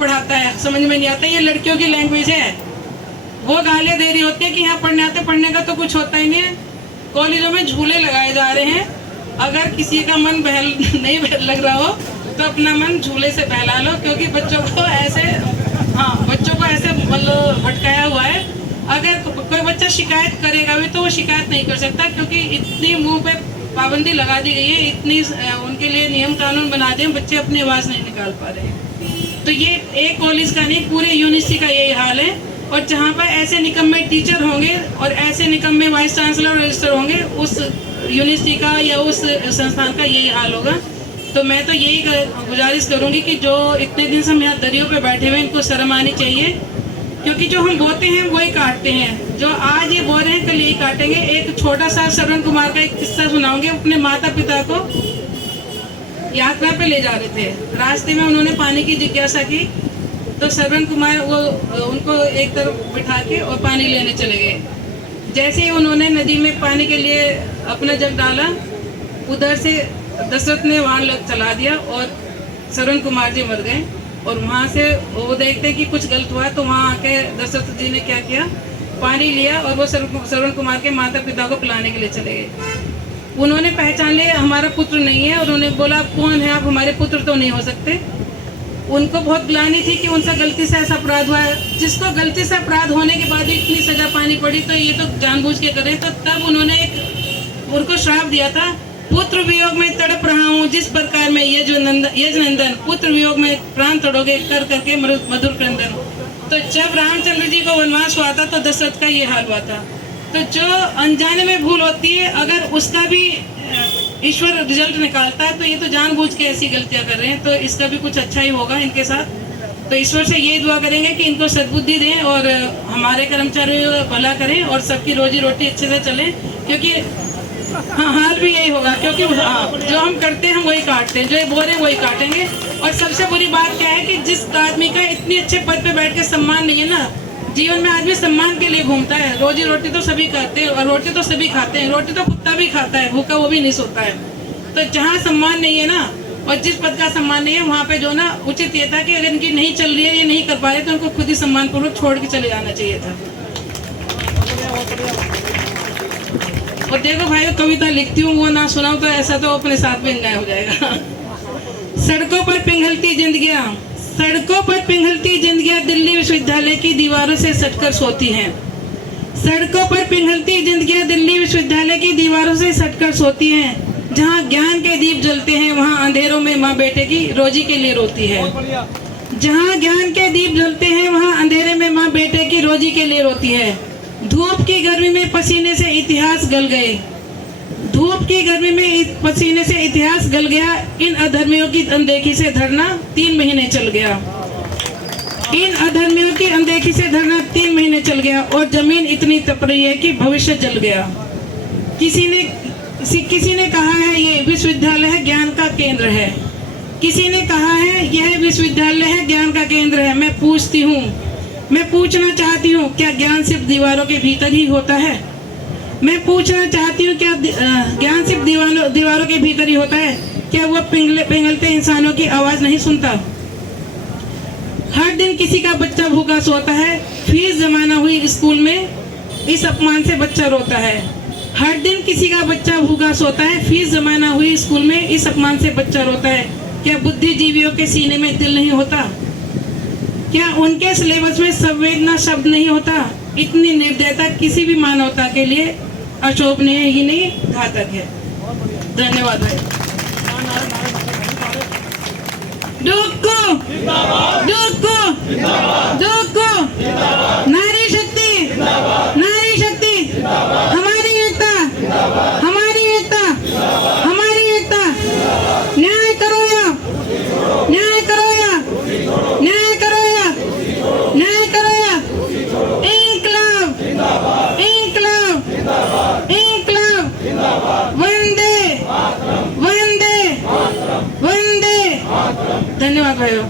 पढ़ाता है, समझ में नहीं आता, ये लड़कियों की लैंग्वेज है। वो गालियाँ दे रही होती है कि यहाँ पढ़ने आते, पढ़ने का तो कुछ होता ही नहीं है। कॉलेजों में झूले लगाए जा रहे हैं। अगर किसी का मन नहीं लग रहा हो तो अपना मन झूले से बहला लो, क्योंकि बच्चों को ऐसे मतलब भटकाया हुआ है। अगर कोई बच्चा शिकायत करेगा भी तो वो शिकायत नहीं कर सकता, क्योंकि इतनी मुंह पे पाबंदी लगा दी गई है, इतनी उनके लिए नियम कानून बना दिए, बच्चे अपनी आवाज़ नहीं निकाल पा रहे हैं। तो ये एक कॉलेज का नहीं, पूरे यूनिवर्सिटी का यही हाल है। और जहाँ पर ऐसे निकम्मे टीचर होंगे और ऐसे निकम्मे वाइस चांसलर और रजिस्टर होंगे, उस यूनिवर्सिटी का या उस संस्थान का यही हाल होगा। तो मैं तो यही गुजारिश करूँगी कि जो इतने दिन से हम यहाँ दरियों पे बैठे हुए, इनको शर्म आनी चाहिए, क्योंकि जो हम बोते हैं वही काटते हैं। जो आज ये बो रहे हैं कल यही काटेंगे। एक छोटा सा श्रवण कुमार का एक किस्सा सुनाऊंगे। अपने माता पिता को यात्रा पे ले जा रहे थे, रास्ते में उन्होंने पानी की जिज्ञासा की, तो श्रवण कुमार उनको एक तरफ बिठा के और पानी लेने चले गए। जैसे ही उन्होंने नदी में पानी के लिए अपना जग डाला, उधर से दशरथ ने वहाँ चला दिया और श्रवण कुमार जी मर गए। और वहाँ से वो देखते कि कुछ गलत हुआ, तो वहाँ आके दशरथ जी ने क्या किया, पानी लिया और वो श्रवण कुमार के माता पिता को पिलाने के लिए चले गए। उन्होंने पहचान लिया हमारा पुत्र नहीं है, और उन्होंने बोला आप कौन है, आप हमारे पुत्र तो नहीं हो सकते। उनको बहुत ग्लानि थी कि उनसे गलती से ऐसा अपराध हुआ है। जिसको गलती से अपराध होने के बाद भी इतनी सजा पानी पड़ी, तो ये तो जानबूझ के करे। तो तब उन्होंने उनको श्राप दिया था, पुत्र वियोग में तड़प रहा हूँ जिस प्रकार में यजनंदन, पुत्र वियोग में प्राण तड़ोगे कर करके मधुर क्रंदन। तो जब रामचंद्र जी को वनवास हुआ था तो दशरथ का ये हाल हुआ था। तो जो अनजाने में भूल होती है, अगर उसका भी ईश्वर रिजल्ट निकालता है, तो ये तो जानबूझ के ऐसी गलतियां कर रहे हैं, तो इसका भी कुछ अच्छा ही होगा इनके साथ। तो ईश्वर से यही दुआ करेंगे कि इनको सद्बुद्धि दें और हमारे कर्मचारियों का भला करें और सबकी रोजी रोटी अच्छे से चले, क्योंकि हाँ हाल भी यही होगा। क्योंकि जो हम करते हैं हम वही काटते हैं, जो ये बोल रहे हैं वही काटेंगे। और सबसे बुरी बात क्या है कि जिस आदमी का इतने अच्छे पद पे बैठ के सम्मान नहीं है ना, जीवन में आदमी सम्मान के लिए घूमता है। रोजी रोटी तो सभी करते हैं और रोटी तो सभी खाते हैं, रोटी तो कुत्ता भी खाता है, भूखा वो भी नहीं सोता है। तो जहाँ सम्मान नहीं है ना, और जिस पद का सम्मान नहीं है, वहाँ पे जो ना उचित ये था कि अगर इनकी नहीं चल रही है, ये नहीं कर पा रहे, तो उनको खुद ही सम्मान पूर्वक छोड़ के चले जाना चाहिए था। और देखो भाई, कविता लिखती हूँ, वो ना सुनाऊं तो ऐसा तो अपने साथ में अन्याय हो जाएगा। सड़कों पर पिघलती जिंदगियां, सड़कों पर पिघलती जिंदगियां दिल्ली विश्वविद्यालय की दीवारों से सटकर सोती हैं। सड़कों पर पिघलती जिंदगियां दिल्ली विश्वविद्यालय की दीवारों से सटकर सोती हैं। जहां ज्ञान के दीप जलते हैं, वहां अंधेरों में माँ बेटे की रोजी के लिए रोती है। जहां ज्ञान के दीप जलते हैं, वहां अंधेरे में माँ बेटे की रोजी के लिए रोती है। धूप की गर्मी में पसीने से इतिहास गल गए, धूप की गर्मी में पसीने से इतिहास गल गया। इन अधर्मियों की अनदेखी से धरना 3 महीने चल गया, इन अधर्मियों की अनदेखी से धरना 3 महीने चल गया। और जमीन इतनी तप रही है कि भविष्य जल गया। किसी ने कहा है ये विश्वविद्यालय है ज्ञान का केंद्र है, किसी ने कहा है यह विश्वविद्यालय है ज्ञान का केंद्र है। मैं पूछती हूँ, मैं पूछना चाहती हूँ, क्या ज्ञान सिर्फ दीवारों के भीतर ही होता है? मैं पूछना चाहती हूँ, क्या ज्ञान सिर्फ दीवारों के भीतर ही होता है? क्या वो पिघलते इंसानों की आवाज़ नहीं सुनता? हर दिन किसी का बच्चा भूखा सोता है, फीस जमाना हुई स्कूल में, इस अपमान से बच्चा रोता है। हर दिन किसी का बच्चा भूखा सोता है, फीस जमाना हुई स्कूल में, इस अपमान से बच्चा रोता है। क्या बुद्धिजीवियों के सीने में दिल नहीं होता? क्या उनके सिलेबस में संवेदना शब्द नहीं होता? इतनी निर्दयता किसी भी मानवता के लिए अशोभनीय ही नहीं, घातक है। धन्यवाद भाई। डुक्कू डुक्कू डुक्कू, नारी शक्ति, नारी शक्ति, हमारी एकता, हमारी एकता, हमारी एकता। न्याय करो या न्याय करो या न्याय करो या न्याय करो या। इंकलाब इंकलाब इंकलाब, वंदे वंदे वंदे। धन्यवाद भाइयों।